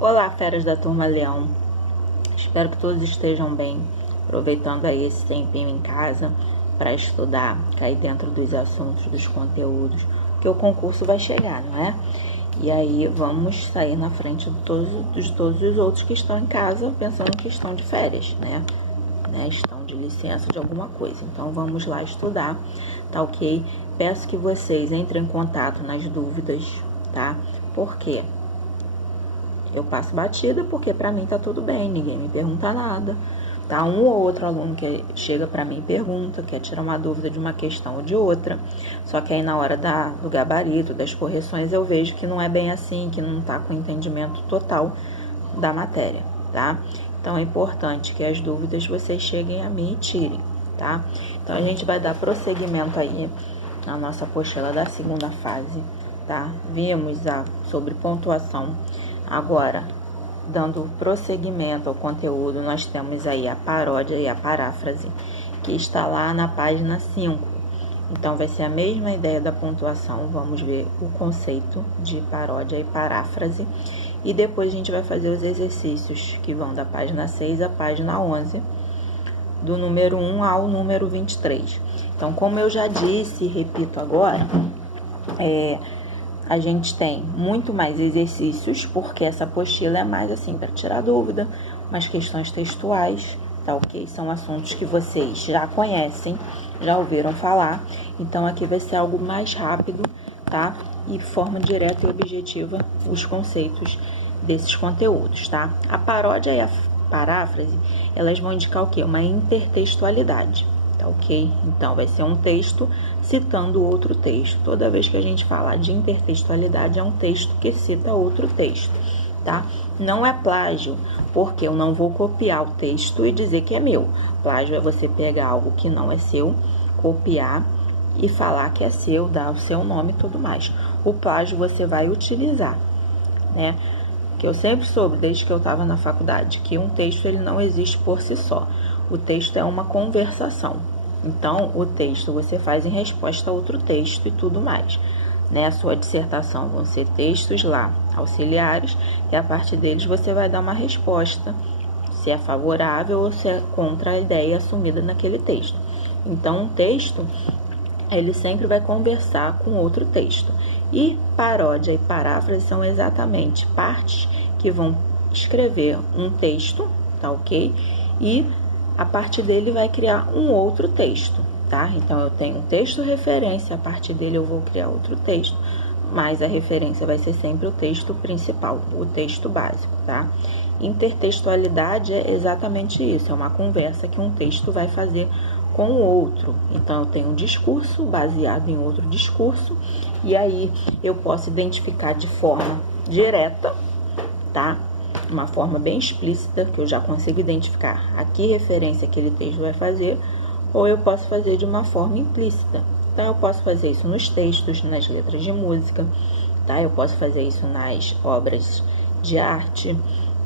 Olá, feras da Turma Leão. Espero que todos estejam bem, aproveitando aí esse tempinho em casa para estudar, cair dentro dos assuntos, dos conteúdos, que o concurso vai chegar, não é? E aí vamos sair na frente de todos os outros que estão em casa, pensando que estão de férias, né? Estão de licença de alguma coisa. Então vamos lá estudar, tá ok? Peço que vocês entrem em contato nas dúvidas, tá? Por quê? Eu passo batida porque pra mim tá tudo bem, ninguém me pergunta nada, tá? Um ou outro aluno que chega pra mim e pergunta, quer tirar uma dúvida de uma questão ou de outra, só que aí na hora do gabarito, das correções, eu vejo que não é bem assim, que não tá com entendimento total da matéria, tá? Então é importante que as dúvidas vocês cheguem a mim e tirem, tá? Então a gente vai dar prosseguimento aí na nossa apostila da segunda fase, tá? Vimos sobre pontuação. Agora, dando prosseguimento ao conteúdo, nós temos aí a paródia e a paráfrase, que está lá na página 5. Então, vai ser a mesma ideia da pontuação. Vamos ver o conceito de paródia e paráfrase. E depois a gente vai fazer os exercícios que vão da página 6 à página 11, do número 1 ao número 23. Então, como eu já disse e repito agora, a gente tem muito mais exercícios, porque essa apostila é mais assim, para tirar dúvida, umas questões textuais, tá ok? São assuntos que vocês já conhecem, já ouviram falar, então aqui vai ser algo mais rápido, tá? E forma direta e objetiva os conceitos desses conteúdos, tá? A paródia e a paráfrase, elas vão indicar o quê? Uma intertextualidade. Tá ok? Então, vai ser um texto citando outro texto. Toda vez que a gente falar de intertextualidade, é um texto que cita outro texto, tá? Não é plágio, porque eu não vou copiar o texto e dizer que é meu. Plágio é você pegar algo que não é seu, copiar e falar que é seu, dar o seu nome e tudo mais. O plágio você vai utilizar, né? Que eu sempre soube, desde que eu estava na faculdade, que um texto ele não existe por si só. O texto é uma conversação. Então, o texto você faz em resposta a outro texto e tudo mais. Né? A sua dissertação vão ser textos lá, auxiliares, e a partir deles você vai dar uma resposta, se é favorável ou se é contra a ideia assumida naquele texto. Então, um texto, ele sempre vai conversar com outro texto. E paródia e paráfrase são exatamente partes que vão escrever um texto, tá ok? E a partir dele vai criar um outro texto, tá? Então, eu tenho um texto referência, a partir dele eu vou criar outro texto, mas a referência vai ser sempre o texto principal, o texto básico, tá? Intertextualidade é exatamente isso, é uma conversa que um texto vai fazer com o outro. Então, eu tenho um discurso baseado em outro discurso, e aí eu posso identificar de forma direta, tá? Uma forma bem explícita, que eu já consigo identificar a que referência aquele texto vai fazer, ou eu posso fazer de uma forma implícita. Então, eu posso fazer isso nos textos, nas letras de música, tá? Eu posso fazer isso nas obras de arte,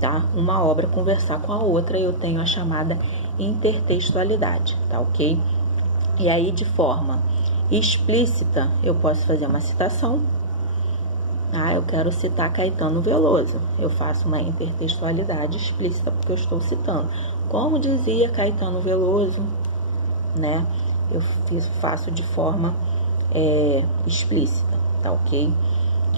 tá? Uma obra conversar com a outra, eu tenho a chamada intertextualidade, tá ok? E aí, de forma explícita, eu posso fazer uma citação. Eu quero citar Caetano Veloso. Eu faço uma intertextualidade explícita porque eu estou citando. Como dizia Caetano Veloso, né? Eu faço de forma explícita, tá ok?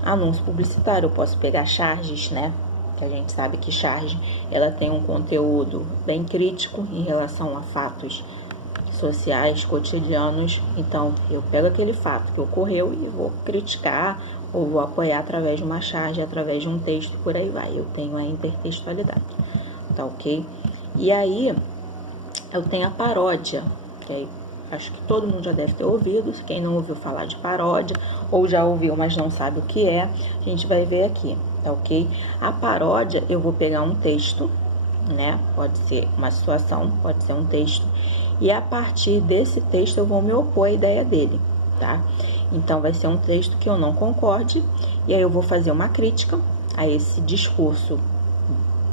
Anúncio publicitário, eu posso pegar charges, né? Que a gente sabe que charge, ela tem um conteúdo bem crítico em relação a fatos sociais, cotidianos. Então, eu pego aquele fato que ocorreu e vou criticar ou vou apoiar através de uma charge, através de um texto, por aí vai. Eu tenho a intertextualidade, tá ok? E aí, eu tenho a paródia, que aí acho que todo mundo já deve ter ouvido. Quem não ouviu falar de paródia, ou já ouviu, mas não sabe o que é, a gente vai ver aqui, tá ok? A paródia, eu vou pegar um texto, né? Pode ser uma situação, pode ser um texto, e a partir desse texto eu vou me opor à ideia dele, tá? Então, vai ser um texto que eu não concorde, e aí eu vou fazer uma crítica a esse discurso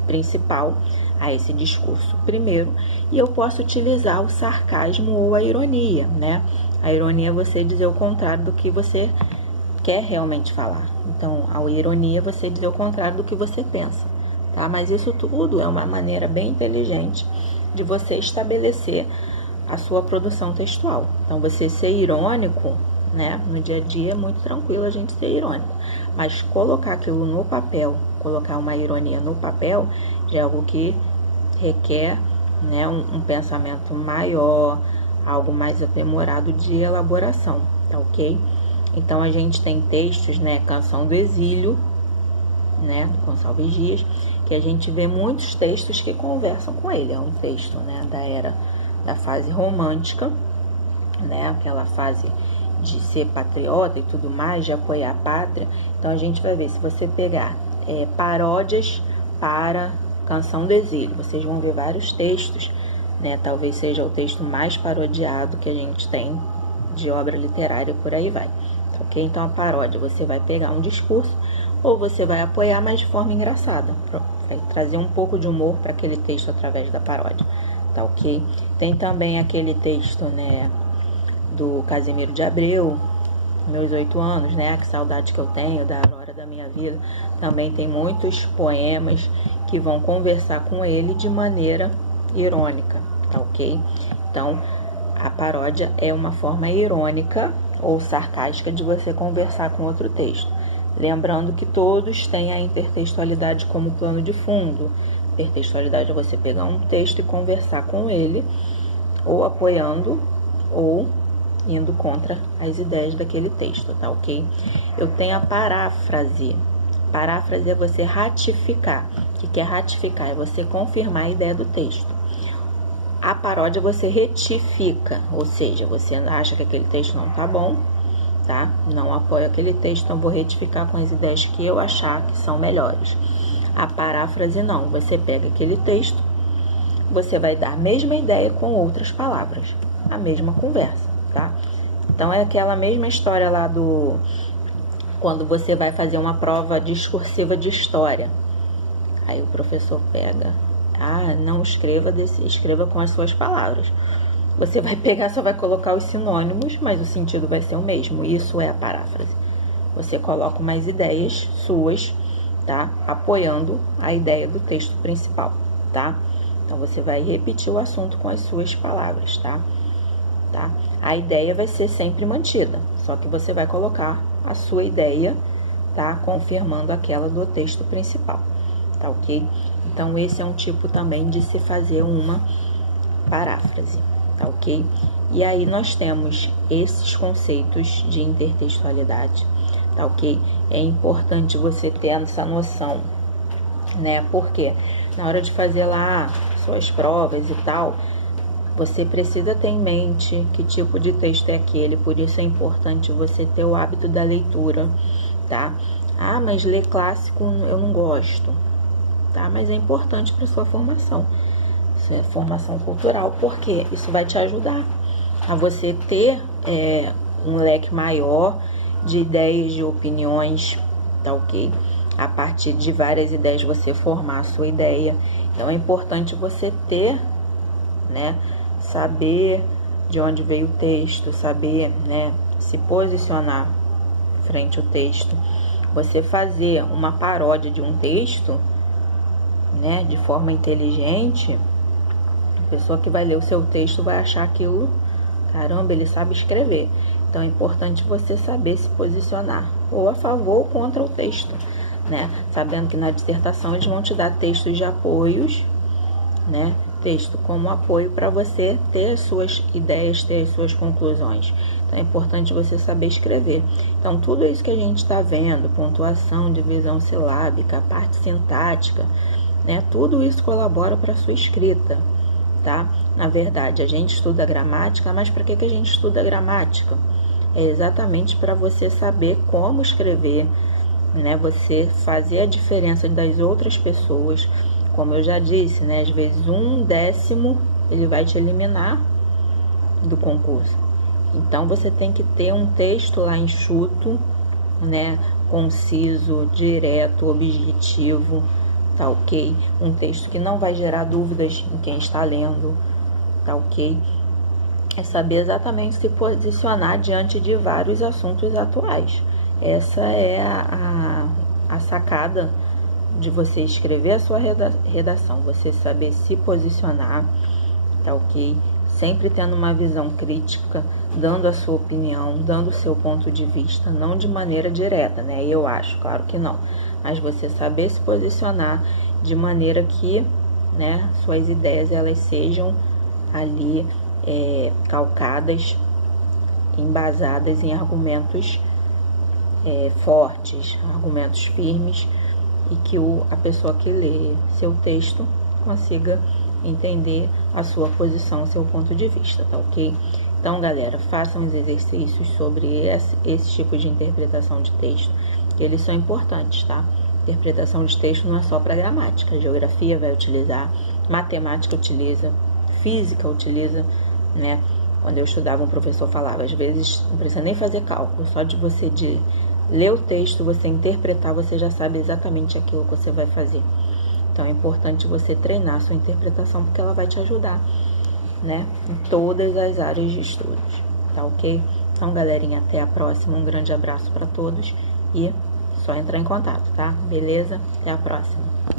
principal, a esse discurso primeiro, e eu posso utilizar o sarcasmo ou a ironia, né? A ironia é você dizer o contrário do que você quer realmente falar. Então, a ironia é você dizer o contrário do que você pensa, tá? Mas isso tudo é uma maneira bem inteligente de você estabelecer a sua produção textual. Então, você ser irônico, né? No dia a dia é muito tranquilo a gente ser irônico, mas colocar aquilo no papel, colocar uma ironia no papel, já é algo que requer, né, um pensamento maior, algo mais aprimorado de elaboração, tá ok? Então, a gente tem textos, né, Canção do Exílio, né, do Gonçalves Dias, que a gente vê muitos textos que conversam com ele. É um texto, né, da fase romântica, né, aquela fase de ser patriota e tudo mais, de apoiar a pátria. Então, a gente vai ver, se você pegar paródias para Canção do Exílio, vocês vão ver vários textos, né, talvez seja o texto mais parodiado que a gente tem de obra literária, por aí vai, ok? Então, a paródia, você vai pegar um discurso, ou você vai apoiar, mas de forma engraçada, vai trazer um pouco de humor para aquele texto através da paródia, tá ok? Tem também aquele texto, né, do Casimiro de Abreu, Meus 8 anos, né, Que Saudade Que Eu Tenho, da Aurora da Minha Vida. Também tem muitos poemas que vão conversar com ele de maneira irônica, tá ok? Então, a paródia é uma forma irônica ou sarcástica de você conversar com outro texto. Lembrando que todos têm a intertextualidade como plano de fundo. Intertextualidade é você pegar um texto e conversar com ele, ou apoiando, ou indo contra as ideias daquele texto, tá ok? Eu tenho a paráfrase. Paráfrase é você ratificar. O que é ratificar? É você confirmar a ideia do texto. A paródia você retifica, ou seja, você acha que aquele texto não tá bom, tá? Não apoio aquele texto, então vou retificar com as ideias que eu achar que são melhores. A paráfrase não, você pega aquele texto, você vai dar a mesma ideia com outras palavras, a mesma conversa, tá? Então, é aquela mesma história lá do... quando você vai fazer uma prova discursiva de história. Aí o professor pega, não escreva, escreva com as suas palavras. Você vai pegar, só vai colocar os sinônimos, mas o sentido vai ser o mesmo. Isso é a paráfrase. Você coloca umas ideias suas, tá? Apoiando a ideia do texto principal, tá? Então, você vai repetir o assunto com as suas palavras, tá? A ideia vai ser sempre mantida, só que você vai colocar a sua ideia, tá? Confirmando aquela do texto principal, tá ok? Então, esse é um tipo também de se fazer uma paráfrase, tá ok? E aí, nós temos esses conceitos de intertextualidade, tá ok? É importante você ter essa noção, né? Porque na hora de fazer lá suas provas e tal, você precisa ter em mente que tipo de texto é aquele, por isso é importante você ter o hábito da leitura, tá? Mas ler clássico eu não gosto, tá? Mas é importante para sua formação. Isso é formação cultural, porque isso vai te ajudar a você ter um leque maior de ideias, de opiniões, tá ok? A partir de várias ideias você formar a sua ideia. Então, é importante você ter, né, saber de onde veio o texto, saber, né, se posicionar frente ao texto. Você fazer uma paródia de um texto, né, de forma inteligente, a pessoa que vai ler o seu texto vai achar aquilo, caramba, ele sabe escrever. Então, é importante você saber se posicionar, ou a favor ou contra o texto, né? Sabendo que na dissertação eles vão te dar textos de apoios, né? Texto como apoio para você ter as suas ideias, ter as suas conclusões. Então, é importante você saber escrever. Então, tudo isso que a gente está vendo, pontuação, divisão silábica, parte sintática, né? Tudo isso colabora para a sua escrita, tá? Na verdade, a gente estuda gramática, mas para que a gente estuda gramática? É exatamente para você saber como escrever, né? Você fazer a diferença das outras pessoas. Como eu já disse, né? Às vezes 1/10 ele vai te eliminar do concurso. Então, você tem que ter um texto lá enxuto, né? Conciso, direto, objetivo, tá ok? Um texto que não vai gerar dúvidas em quem está lendo, tá ok? É saber exatamente se posicionar diante de vários assuntos atuais. Essa é a sacada, de você escrever a sua redação, você saber se posicionar, tá ok? Sempre tendo uma visão crítica, dando a sua opinião, dando o seu ponto de vista, não de maneira direta, né? Eu acho, claro que não. Mas você saber se posicionar de maneira que, né, suas ideias elas sejam ali calcadas, embasadas em argumentos fortes, argumentos firmes, e que a pessoa que lê seu texto consiga entender a sua posição, o seu ponto de vista, tá ok? Então, galera, façam os exercícios sobre esse tipo de interpretação de texto, que eles são importantes, tá? Interpretação de texto não é só para gramática, geografia vai utilizar, matemática utiliza, física utiliza, né? Quando eu estudava, um professor falava, às vezes não precisa nem fazer cálculo, só de você ler o texto, você interpretar, você já sabe exatamente aquilo que você vai fazer. Então é importante você treinar a sua interpretação, porque ela vai te ajudar, né, em todas as áreas de estudos, tá ok? Então, galerinha, até a próxima, um grande abraço para todos e só entrar em contato, tá? Beleza? Até a próxima.